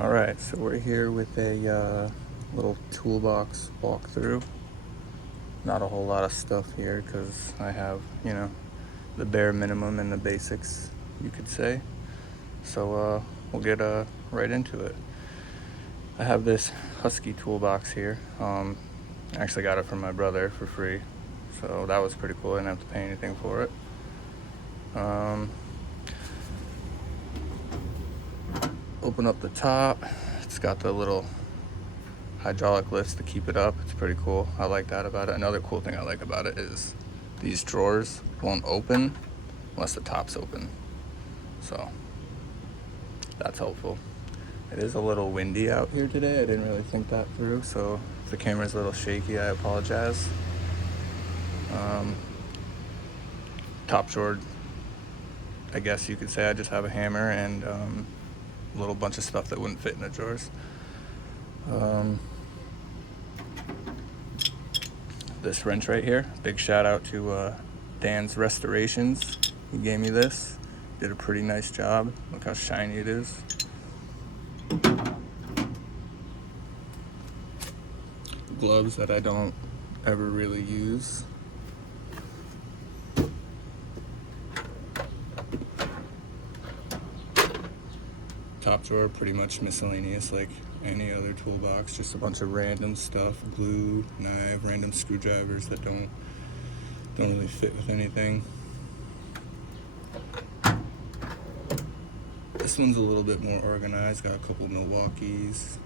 Alright, so we're here with a little toolbox walkthrough. Not a whole lot of stuff here because I have, the bare minimum and the basics, you could say. So we'll get right into it. I have this Husky toolbox here. I actually got it from my brother for free, so that was pretty cool. I didn't have to pay anything for it. Open up the top. It's got the little hydraulic lifts to keep it up. It's pretty cool. I like that about it. Another cool thing I like about it is these drawers won't open unless the top's open. So that's helpful. It is a little windy out here today. I didn't really think that through, so if the camera's a little shaky, I apologize. Top drawer, I guess you could say I just have a hammer and a little bunch of stuff that wouldn't fit in the drawers. This wrench right here, big shout out to Dan's Restorations. He gave me this, did a pretty nice job. Look how shiny it is. Gloves that I don't ever really use. Top drawer, pretty much miscellaneous like any other toolbox, just a bunch of random stuff, glue, knife, random screwdrivers that don't really fit with anything. This one's a little bit more organized, got a couple Milwaukees,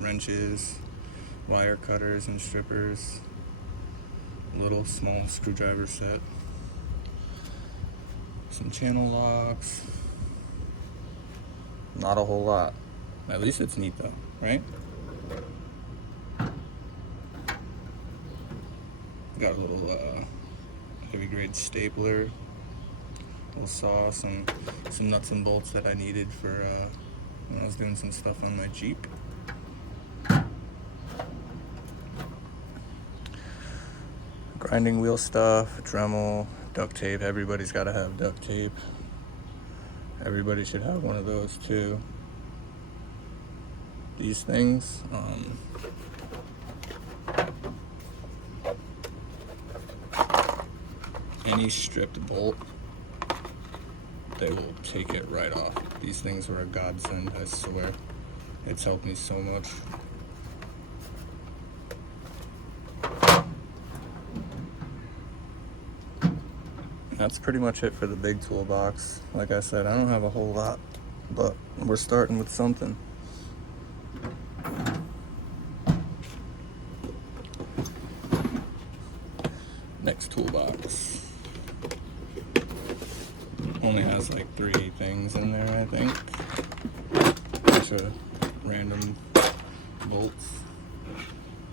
wrenches, wire cutters and strippers, little small screwdriver set, some channel locks. Not a whole lot. At least it's neat though, right? Got a little heavy grade stapler, little saw, some nuts and bolts that I needed for when I was doing some stuff on my Jeep. Grinding wheel stuff, Dremel, duct tape. Everybody's got to have duct tape. Everybody should have one of those too. These things, any stripped bolt, they will take it right off. These things are a godsend, I swear. It's helped me so much. That's pretty much it for the big toolbox. Like I said, I don't have a whole lot, but we're starting with something. Next toolbox. Only has like 3 things in there, I think. Bunch of random bolts.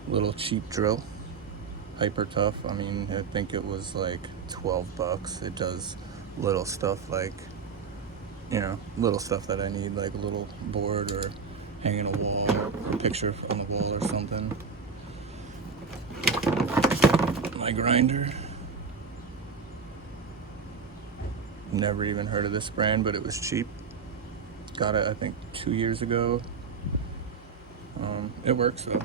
Little cheap drill. Hyper tough. I mean, I think it was like 12 bucks. It does little stuff like, little stuff that I need, like a little board or hanging a wall, or a picture on the wall or something. My grinder. Never even heard of this brand, but it was cheap. Got it, I think, 2 years ago. It works though.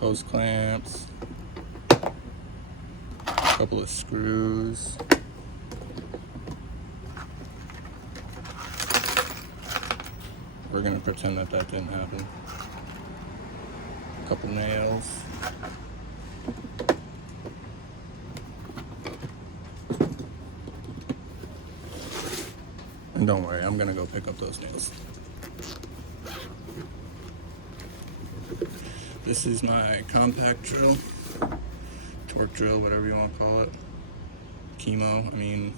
Hose clamps, a couple of screws, we're gonna pretend that didn't happen, a couple nails, and don't worry, I'm gonna go pick up those nails. This is my compact drill, torque drill, whatever you want to call it. Chemo. I mean,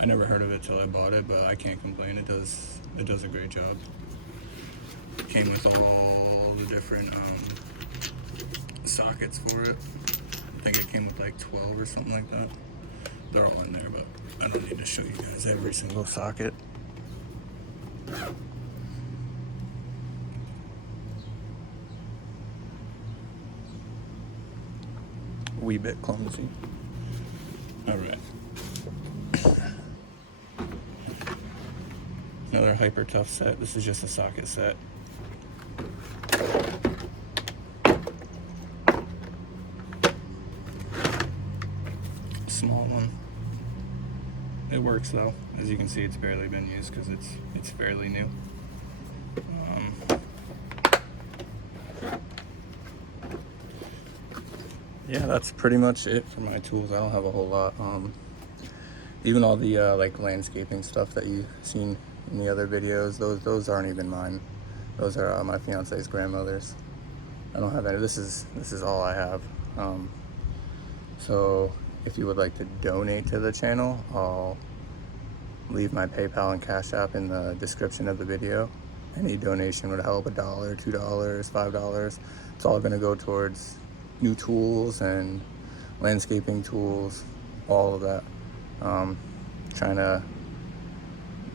I never heard of it till I bought it, but I can't complain. It does a great job. It came with all the different sockets for it. I think it came with like 12 or something like that. They're all in there, but I don't need to show you guys every single socket. wee bit clumsy. All right. Another hyper tough set. This is just a socket set. Small one. It works though. As you can see, it's barely been used because it's fairly new. Yeah, that's pretty much it for my tools. I don't have a whole lot. Even all the like landscaping stuff that you've seen in the other videos, those aren't even mine. Those are my fiance's grandmother's. I don't have any. This is all I have. So if you would like to donate to the channel, I'll leave my PayPal and Cash App in the description of the video. Any donation would help. $1, $2, $5. It's all going to go towards new tools and landscaping tools, all of that. Trying to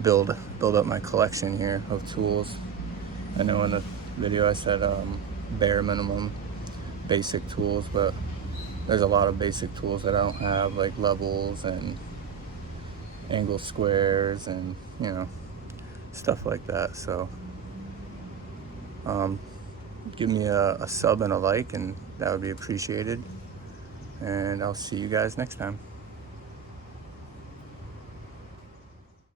build up my collection here of tools. I know in the video I said bare minimum basic tools, but there's a lot of basic tools that I don't have, like levels and angle squares and, you know, stuff like that. So give me a sub and a like, and that would be appreciated. And I'll see you guys next time.